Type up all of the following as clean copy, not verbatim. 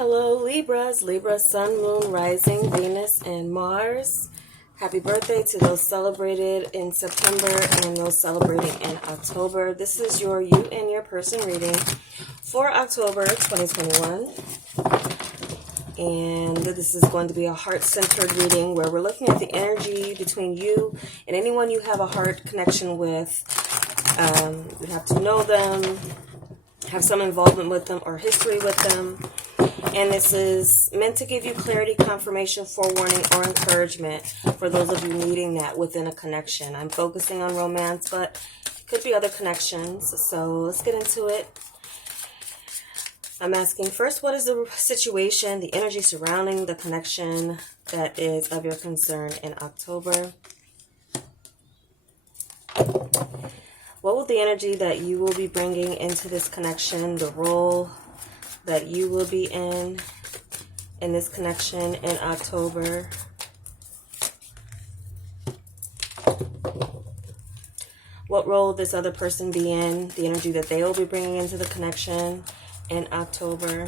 Hello Libras, Libra, Sun, Moon, Rising, Venus, and Mars. Happy birthday to those celebrated in September and those celebrating in October. This is your you and your person reading for October 2021. And this is going to be a heart-centered reading where we're looking at the energy between you and anyone you have a heart connection with. You have to know them, have some involvement with them or history with them. And this is meant to give you clarity, confirmation, forewarning, or encouragement for those of you needing that within a connection. I'm focusing on romance, but it could be other connections. So let's get into it. I'm asking first, what is the situation, the energy surrounding the connection that is of your concern in October? What will the energy that you will be bringing into this connection, the role that you will be in this connection in October? What role will this other person be in, the energy that they will be bringing into the connection in October?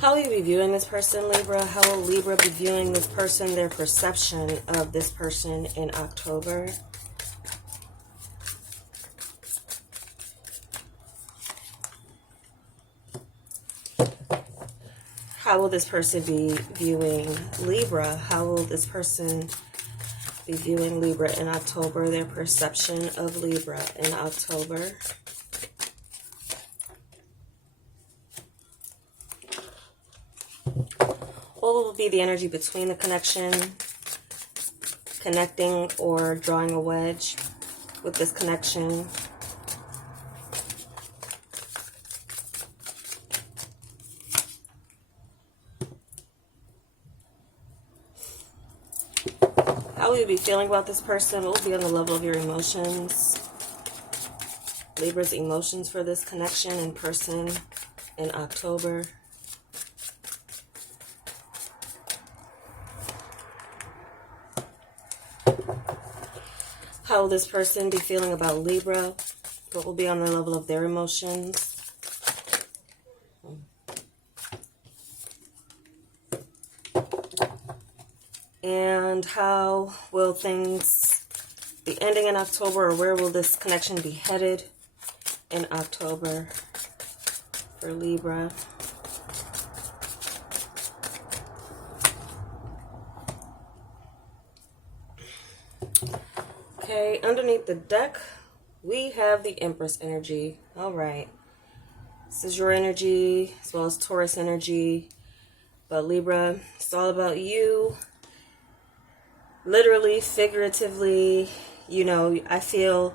How will you be viewing this person, Libra? How will Libra be viewing this person, their perception of this person in October? How will this person be viewing Libra? How will this person be viewing Libra in October, their perception of Libra in October? What will be the energy between the connection, connecting or drawing a wedge with this connection? How will you be feeling about this person? What will be on the level of your emotions? Libra's emotions for this connection and person in October. How will this person be feeling about Libra? What will be on the level of their emotions? And how will things be ending in October, or where will this connection be headed in October for Libra? Okay, underneath the deck, we have the Empress energy. All right. This is your energy as well as Taurus energy. But Libra, it's all about you. Literally, figuratively, you know, I feel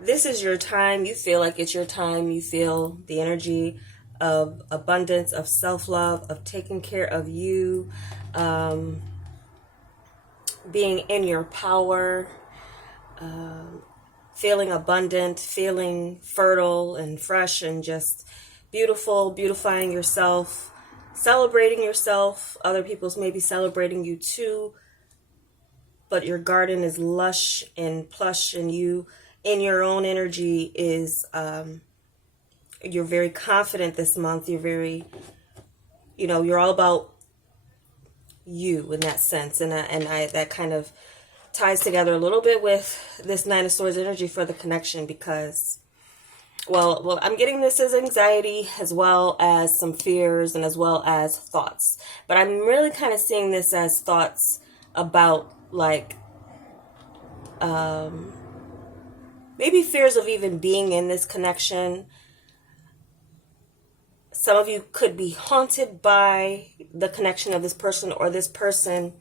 this is your time. You feel like it's your time. You feel the energy of abundance, of self-love, of taking care of you, being in your power, feeling abundant, feeling fertile and fresh and just beautiful, beautifying yourself, celebrating yourself. Other people's maybe celebrating you too, but your garden is lush and plush, and you in your own energy is you're very confident this month. You're very, you know, you're all about you in that sense, and I that kind of ties together a little bit with this Nine of Swords energy for the connection, because well, I'm getting this as anxiety as well as some fears and as well as thoughts, but I'm really kind of seeing this as thoughts about like maybe fears of even being in this connection. Some of you could be haunted by the connection of this person or this person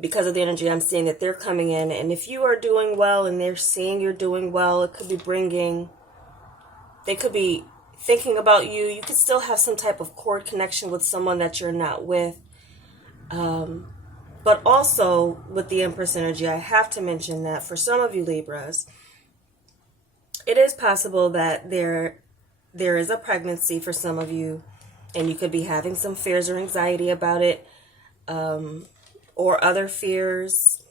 because of the energy I'm seeing that they're coming in. And if you are doing well and they're seeing you're doing well, it could be bringing, they could be thinking about you. You could still have some type of cord connection with someone that you're not with. But also with the Empress energy, I have to mention that for some of you Libras, it is possible that there is a pregnancy for some of you, and you could be having some fears or anxiety about it, or other fears.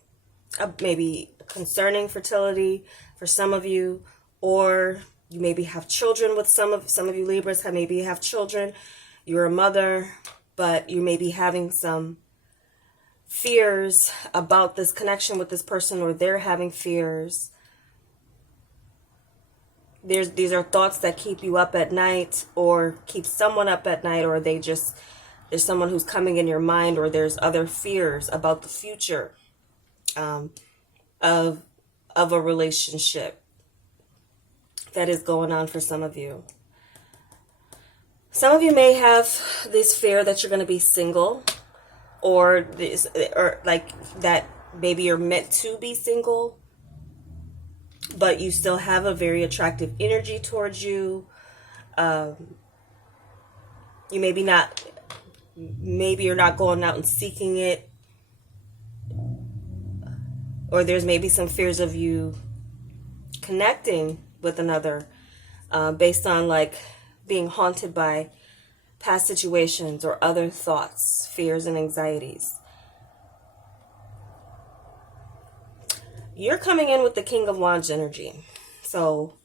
maybe concerning fertility for some of you, or you maybe have children with some of you Libras. Maybe you have children, you're a mother, but you may be having some fears about this connection with this person, or they're having fears. These are thoughts that keep you up at night, or keep someone up at night, or there's someone who's coming in your mind, or there's other fears about the future of a relationship that is going on for some of you. Some of you may have this fear that you're going to be single, or like that maybe you're meant to be single, but you still have a very attractive energy towards you. Maybe you're not going out and seeking it, or there's maybe some fears of you connecting with another based on like being haunted by past situations or other thoughts, fears, and anxieties. You're coming in with the King of Wands energy. So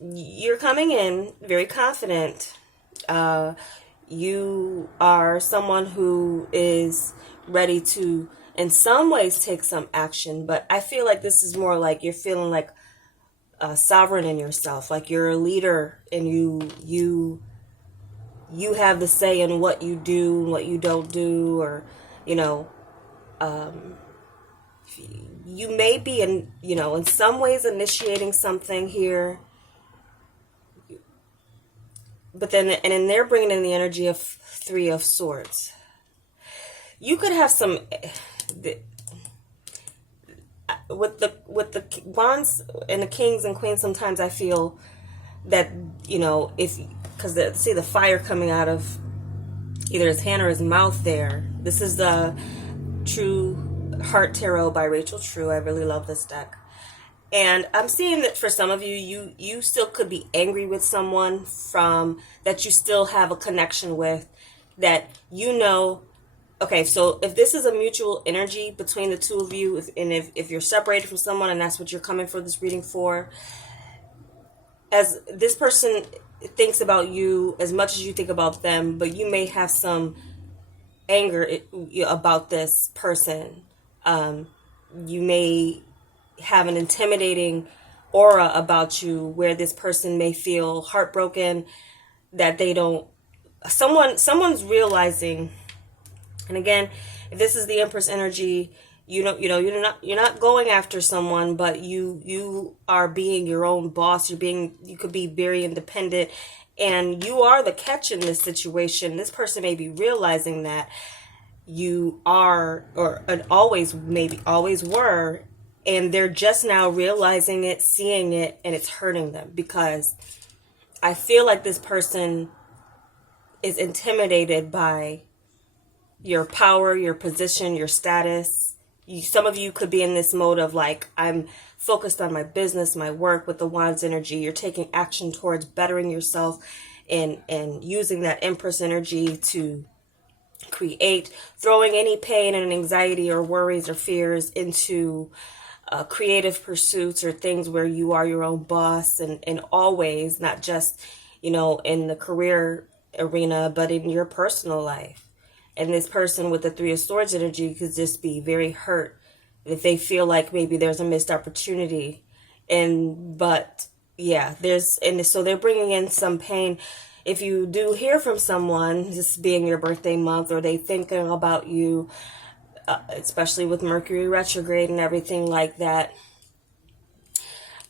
you're coming in very confident. You are someone who is ready to, in some ways, take some action. But I feel like this is more like you're feeling like sovereign in yourself. Like you're a leader, and you have the say in what you do and what you don't do, or, you may be in some ways initiating something here, but then they're bringing in the energy of Three of Swords. You could have some with the wands and the kings and queens. Sometimes I feel that because see the fire coming out of either his hand or his mouth there. This is the True Heart Tarot by Rachel True. I really love this deck. And I'm seeing that for some of you, you still could be angry with someone that you still have a connection with, that okay, so if this is a mutual energy between the two of you, if you're separated from someone and that's what you're coming for this reading for, as this person thinks about you as much as you think about them, but you may have some anger about this person. You may have an intimidating aura about you where this person may feel heartbroken that they don't, someone's realizing. And again, if this is the Empress energy, you're not going after someone, but you are being your own boss. You could be very independent, and you are the catch in this situation. This person may be realizing that you are, or always were, and they're just now realizing it, seeing it, and it's hurting them, because I feel like this person is intimidated by your power, your position, your status. Some of you could be in this mode of like, I'm focused on my business, my work. With the Wands energy, you're taking action towards bettering yourself and using that Empress energy to create, throwing any pain and anxiety or worries or fears into creative pursuits or things where you are your own boss, and always, not just, in the career arena, but in your personal life. And this person with the Three of Swords energy could just be very hurt if they feel like maybe there's a missed opportunity. So they're bringing in some pain. If you do hear from someone, just being your birthday month, or they thinking about you, especially with Mercury retrograde and everything like that,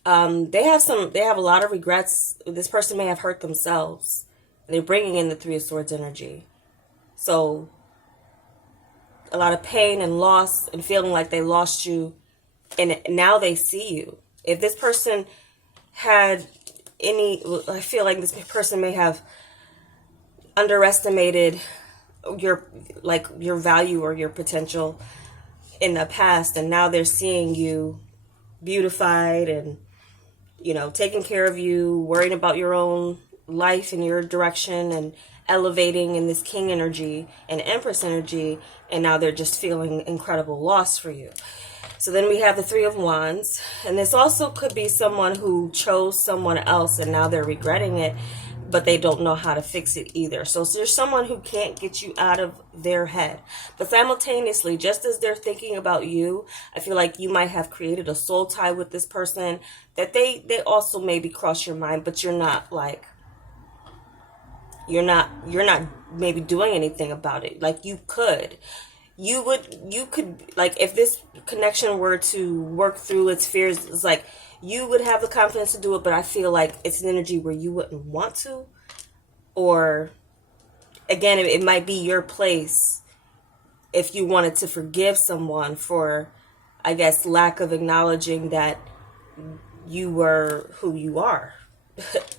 they have a lot of regrets. This person may have hurt themselves. They're bringing in the Three of Swords energy. So a lot of pain and loss, and feeling like they lost you, and now they see you. If this person had I feel like this person may have underestimated your value or your potential in the past, and now they're seeing you beautified and, taking care of you, worrying about your own life and your direction, and elevating in this King energy and Empress energy, and now they're just feeling incredible loss for you. So then we have the Three of Wands, and this also could be someone who chose someone else and now they're regretting it, but they don't know how to fix it either. So there's someone who can't get you out of their head. But simultaneously, just as they're thinking about you, I feel like you might have created a soul tie with this person that they also maybe cross your mind, but you're not like, you're not maybe doing anything about it. Like you could like, if this connection were to work through its fears, it's like you would have the confidence to do it, but I feel like it's an energy where you wouldn't want to. Or again, it might be your place if you wanted to forgive someone for, I guess, lack of acknowledging that you were who you are.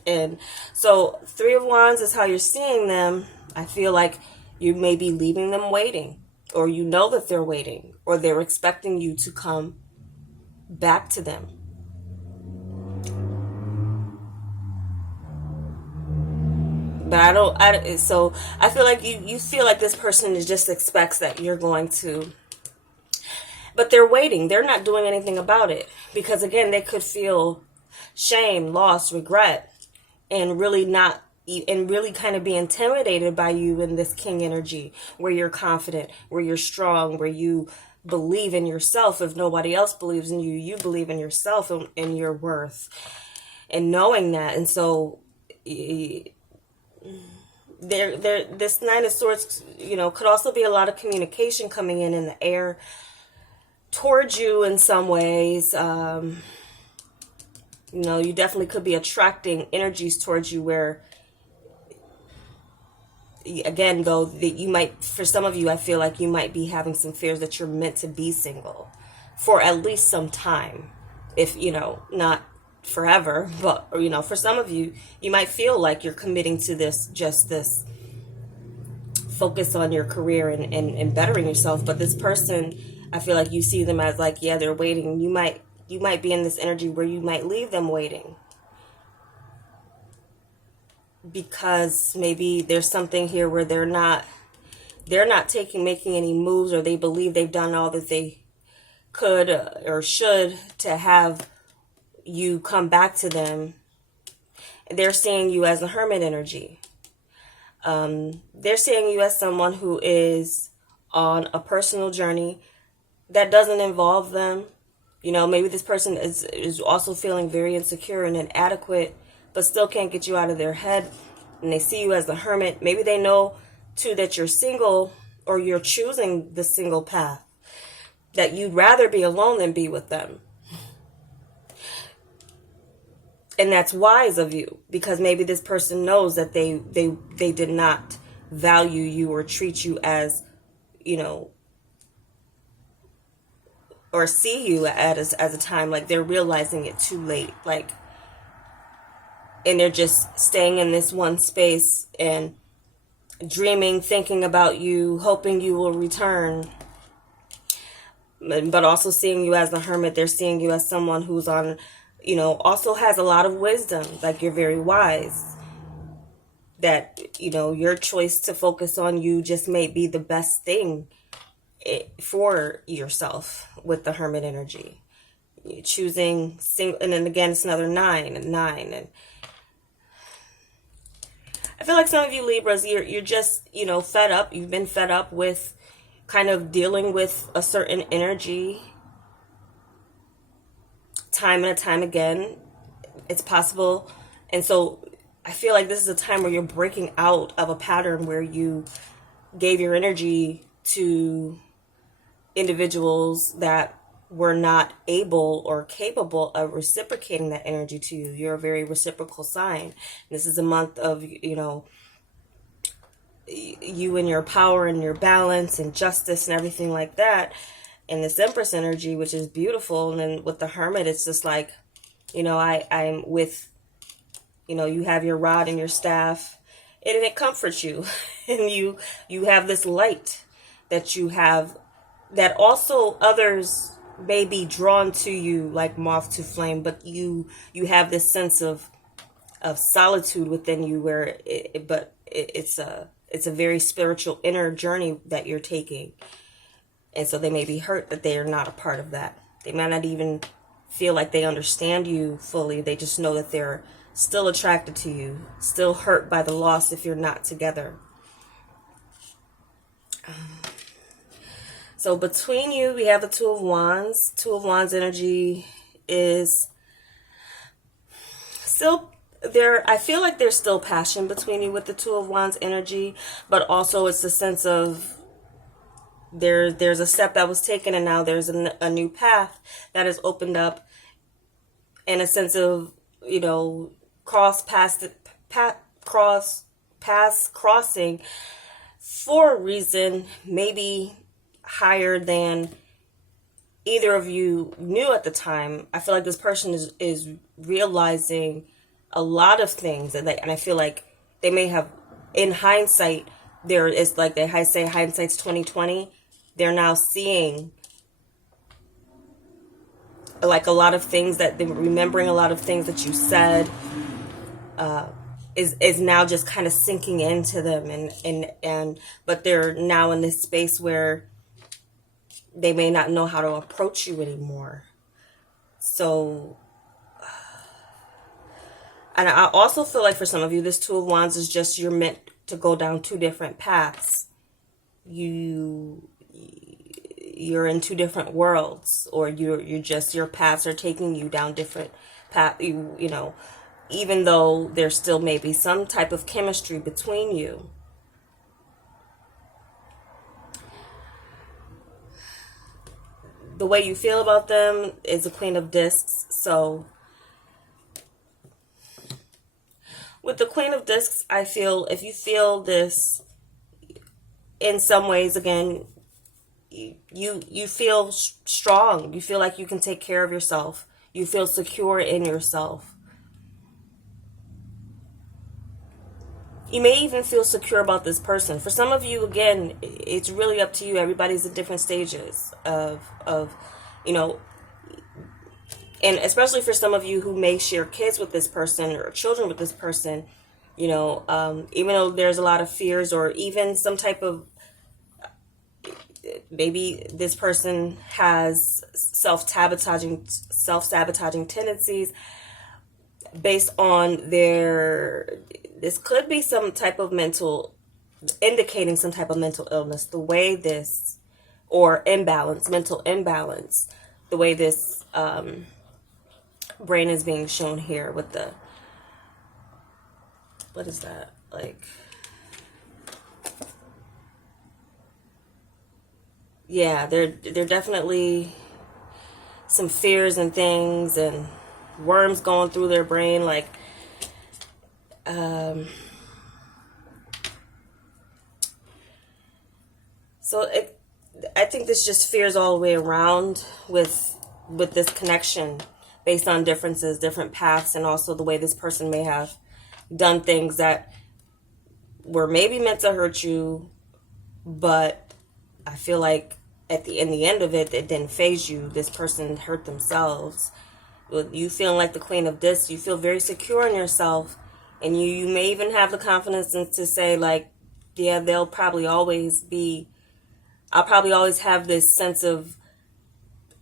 And so Three of Wands is how you're seeing them. I feel like you may be leaving them waiting, or you know that they're waiting, or they're expecting you to come back to them. But so I feel like you feel like this person just expects that you're going to, but they're waiting. They're not doing anything about it because, again, they could feel shame, loss, regret, and really kind of be intimidated by you in this King energy, where you're confident, where you're strong, where you believe in yourself. If nobody else believes in you, you believe in yourself and your worth, and knowing that. And so this Nine of Swords, could also be a lot of communication coming in the air towards you in some ways. You definitely could be attracting energies towards you where, again, though, that you might, for some of you, I feel like you might be having some fears that you're meant to be single for at least some time. If, not forever, but, for some of you, you might feel like you're committing to this focus on your career and bettering yourself. But this person, I feel like you see them as like, yeah, they're waiting. You might be in this energy where you might leave them waiting, because maybe there's something here where they're not making any moves, or they believe they've done all that they could or should to have you come back to them. They're seeing you as a Hermit energy. They're seeing you as someone who is on a personal journey that doesn't involve them. Maybe this person is also feeling very insecure and inadequate, but still can't get you out of their head. And they see you as the Hermit. Maybe they know, too, that you're single, or you're choosing the single path, that you'd rather be alone than be with them. And that's wise of you, because maybe this person knows that they did not value you or treat you as, or see you as a time, like they're realizing it too late, like, and they're just staying in this one space and dreaming, thinking about you, hoping you will return. But also seeing you as the Hermit, they're seeing you as someone who's on, also has a lot of wisdom, like you're very wise, that, your choice to focus on you just may be the best thing for yourself with the Hermit energy. You're choosing single, and then again, it's another nine. And I feel like some of you Libras, you're just, fed up. You've been fed up with kind of dealing with a certain energy time and time again. It's possible. And so I feel like this is a time where you're breaking out of a pattern where you gave your energy to individuals that were not able or capable of reciprocating that energy to you. You're a very reciprocal sign. This is a month of, you and your power and your balance and justice and everything like that. And this Empress energy, which is beautiful. And then with the Hermit, it's just like, I'm with, you have your rod and your staff, and it comforts you. And you have this light that you have, that also others may be drawn to you like moth to flame, but you have this sense of solitude within you, where it's a very spiritual inner journey that you're taking. And so they may be hurt that they are not a part of that. They might not even feel like they understand you fully. They just know that they're still attracted to you, still hurt by the loss if you're not together. So between you, we have the Two of Wands. Two of Wands energy is still there. I feel like there's still passion between you with the Two of Wands energy, but also it's a sense of there's a step that was taken, and now there's a new path that is opened up, in a sense of, you know, paths crossing for a reason maybe higher than either of you knew at the time. I feel like this person is realizing a lot of things, and I feel like they may have, in hindsight, there is, like they say, hindsight's 20/20. They're now seeing like a lot of things that they're remembering, a lot of things that you said, is now just kind of sinking into them, and but they're now in this space where they may not know how to approach you anymore. So, and I also feel like for some of you, this Two of Wands is just, you're meant to go down two different paths. You're in two different worlds, or your paths are taking you down different paths, you know, even though there still may be some type of chemistry between you. The way you feel about them is the Queen of Discs. So with the Queen of Discs, I feel if you feel this in some ways, again, you feel strong. You feel like you can take care of yourself. You feel secure in yourself. You may even feel secure about this person. For some of you, again, it's really up to you. Everybody's at different stages of you know, and especially for some of you who may share kids with this person or children with this person, you know, even though there's a lot of fears, or even some type of, maybe this person has self-sabotaging tendencies based on this could be some type of indicating some type of mental illness, the way this, or mental imbalance, the way this brain is being shown here with the, what is that, like, yeah, there definitely some fears and things, and worms going through their brain, like, so I think this just fears all the way around with this connection, based on differences, different paths, and also the way this person may have done things that were maybe meant to hurt you, but I feel like in the end of it, it didn't faze you. This person hurt themselves. With you feeling like the Queen of Discs, you feel very secure in yourself, and you may even have the confidence to say, like, yeah, I'll probably always have this sense of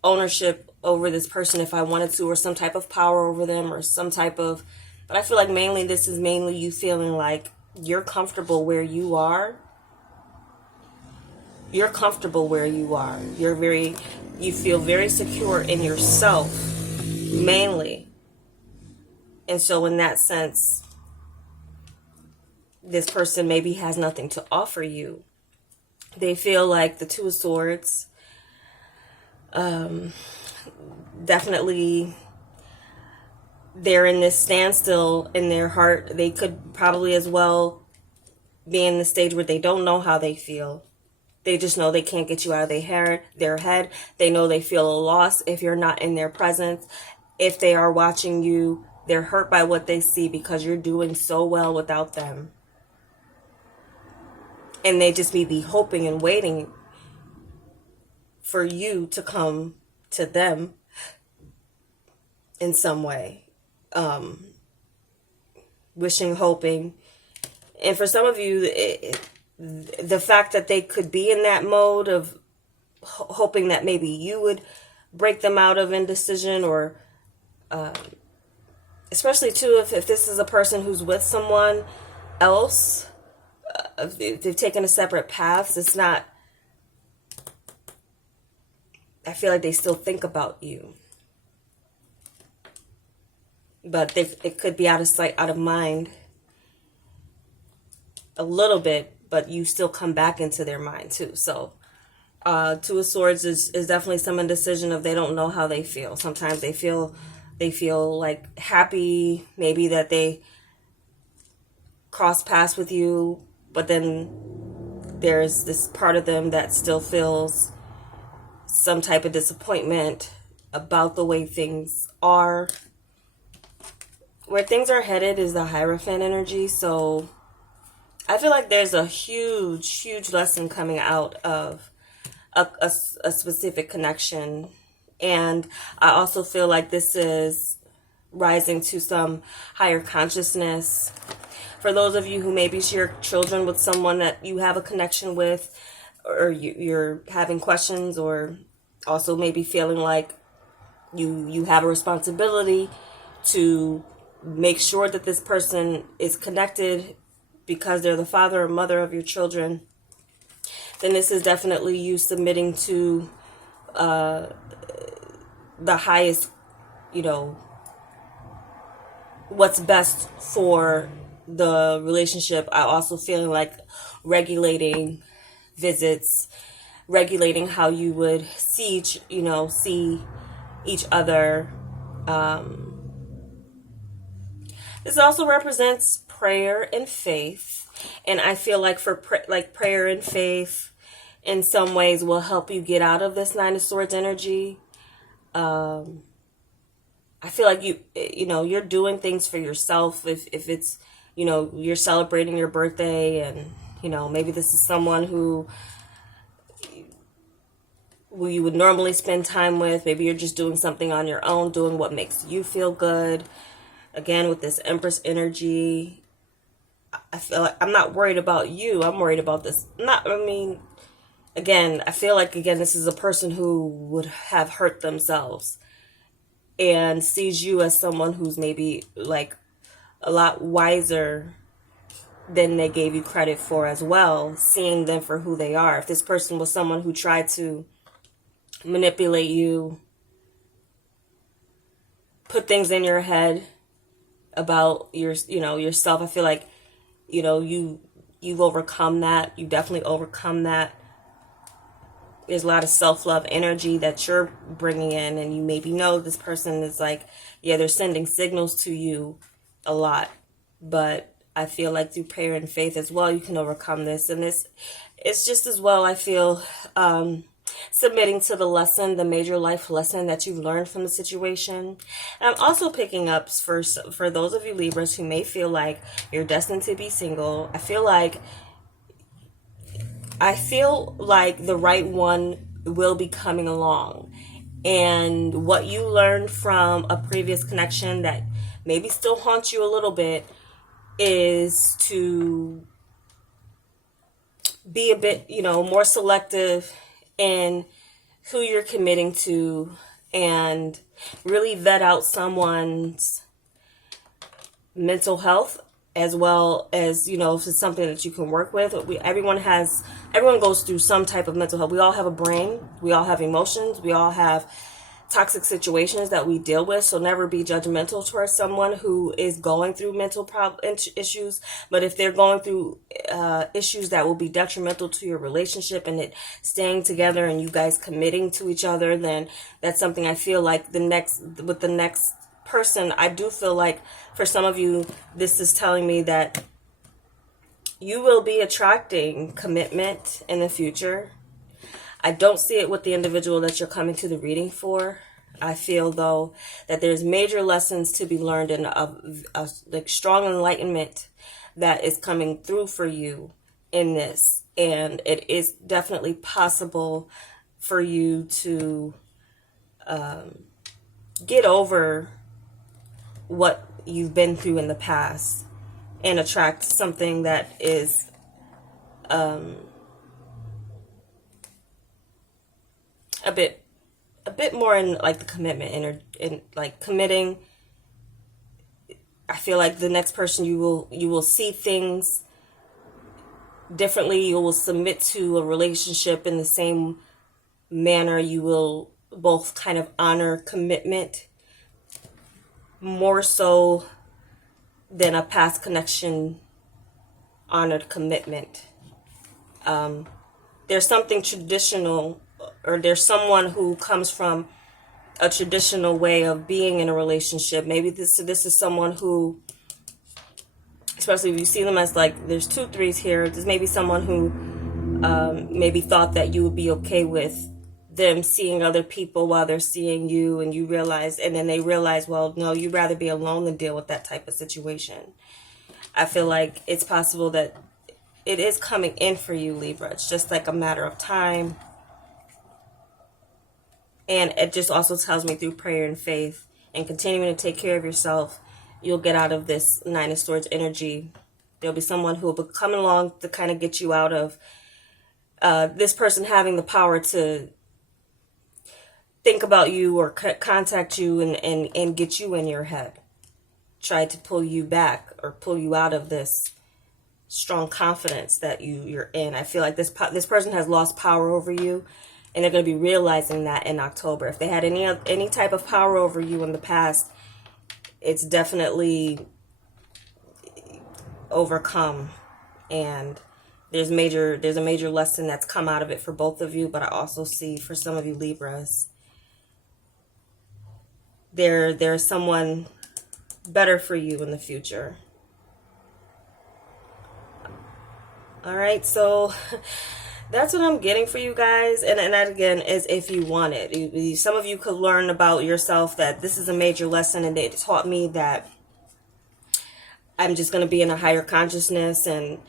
ownership over this person if I wanted to, or some type of power over them, or some type of, but I feel like this is mainly you feeling like you're comfortable where you are. You're comfortable where you are. You feel very secure in yourself, mainly. And so in that sense, this person maybe has nothing to offer you. They feel like the Two of Swords, definitely they're in this standstill in their heart. They could probably as well be in the stage where they don't know how they feel. They just know they can't get you out of their head. They know they feel a loss if you're not in their presence. If they are watching you, they're hurt by what they see because you're doing so well without them. And they just may be hoping and waiting for you to come to them in some way. Wishing, hoping. And for some of you, the fact that they could be in that mode of hoping that maybe you would break them out of indecision, or especially too if this is a person who's with someone else, if they've taken a separate paths, it's not, I feel like they still think about you, but it could be out of sight, out of mind a little bit, but you still come back into their mind too. So Two of Swords is definitely some indecision of they don't know how they feel. Sometimes they feel like happy, maybe that they cross paths with you, but then there's this part of them that still feels some type of disappointment about the way things are. Where things are headed is the Hierophant energy. So I feel like there's a huge lesson coming out of a specific connection. And I also feel like this is rising to some higher consciousness. For those of you who maybe share children with someone that you have a connection with, or you're having questions, or also maybe feeling like you have a responsibility to make sure that this person is connected because they're the father or mother of your children, then this is definitely you submitting to the highest, what's best for the relationship. I also feeling like regulating visits, regulating how you would see each other. This also represents prayer and faith, and I feel like prayer and faith in some ways will help you get out of this Nine of Swords energy. I feel like you're doing things for yourself. If it's, you're celebrating your birthday, and maybe this is someone who you would normally spend time with. Maybe you're just doing something on your own, doing what makes you feel good. Again, with this Empress energy, I feel like I'm not worried about you. I'm worried about this. Again, I feel like, this is a person who would have hurt themselves and sees you as someone who's maybe like a lot wiser than they gave you credit for as well, seeing them for who they are. If this person was someone who tried to manipulate you, put things in your head about yourself, I feel like, you've overcome that. You definitely overcome that. There's a lot of self-love energy that you're bringing in, and you maybe know this person is like, they're sending signals to you a lot, but I feel like through prayer and faith as well, you can overcome this. And it's just as well, I feel, submitting to the lesson, the major life lesson that you've learned from the situation. And I'm also picking up for those of you Libras who may feel like you're destined to be single. I feel like the right one will be coming along. And what you learned from a previous connection that maybe still haunts you a little bit is to be a bit, more selective in who you're committing to, and really vet out someone's mental health, as well as, if it's something that you can work with. Everyone goes through some type of mental health. We all have a brain. We all have emotions. We all have toxic situations that we deal with. So never be judgmental towards someone who is going through mental issues. But if they're going through issues that will be detrimental to your relationship and it staying together and you guys committing to each other, then that's something I feel like with the next person, I do feel like for some of you, this is telling me that you will be attracting commitment in the future. I don't see it with the individual that you're coming to the reading for. I feel, though, that there's major lessons to be learned and a strong enlightenment that is coming through for you in this. And it is definitely possible for you to get over what you've been through in the past and attract something that is a bit more in like the commitment in like committing. I feel like the next person you will see things differently. You will submit to a relationship in the same manner. You will both kind of honor commitment more so than a past connection honored commitment. There's something traditional, or there's someone who comes from a traditional way of being in a relationship. Maybe this is someone who, especially if you see them as like, there's 2 3s here. There's maybe someone who maybe thought that you would be okay with them seeing other people while they're seeing you, and you realize, and then they realize, well, no, you'd rather be alone than deal with that type of situation. I feel like it's possible that it is coming in for you, Libra. It's just like a matter of time. And it just also tells me through prayer and faith and continuing to take care of yourself, you'll get out of this 9 of Swords energy. There'll be someone who will be coming along to kind of get you out of this person having the power to think about you or contact you and get you in your head. Try to pull you back or pull you out of this strong confidence that you're in. I feel like this person has lost power over you, and they're going to be realizing that in October. If they had any type of power over you in the past, it's definitely overcome, and there's a major lesson that's come out of it for both of you. But I also see for some of you Libras, there's someone better for you in the future. All right, so that's what I'm getting for you guys. And that, again, is if you want it. Some of you could learn about yourself that this is a major lesson, and it taught me that I'm just going to be in a higher consciousness and,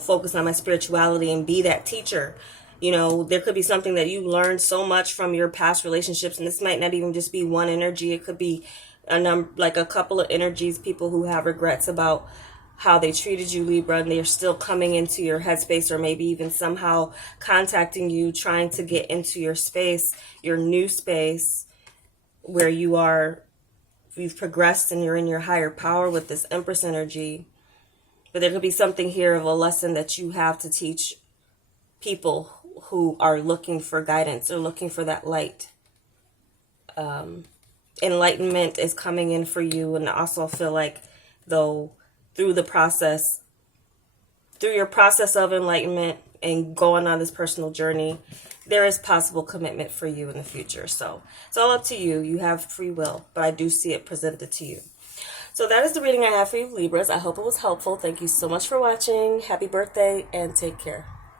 focus on my spirituality and be that teacher. There could be something that you learned so much from your past relationships, and this might not even just be one energy. It could be like a couple of energies, people who have regrets about how they treated you, Libra, and they're still coming into your headspace, or maybe even somehow contacting you, trying to get into your space, your new space, where you've progressed and you're in your higher power with this Empress energy. But there could be something here of a lesson that you have to teach people who are looking for guidance or looking for that light. Enlightenment is coming in for you, and I also feel like, though, through your process of enlightenment and going on this personal journey, there is possible commitment for you in the future. So it's all up to you. You have free will, but I do see it presented to you. So that is the reading I have for you, Libras. I hope it was helpful. Thank you so much for watching. Happy birthday, and take care.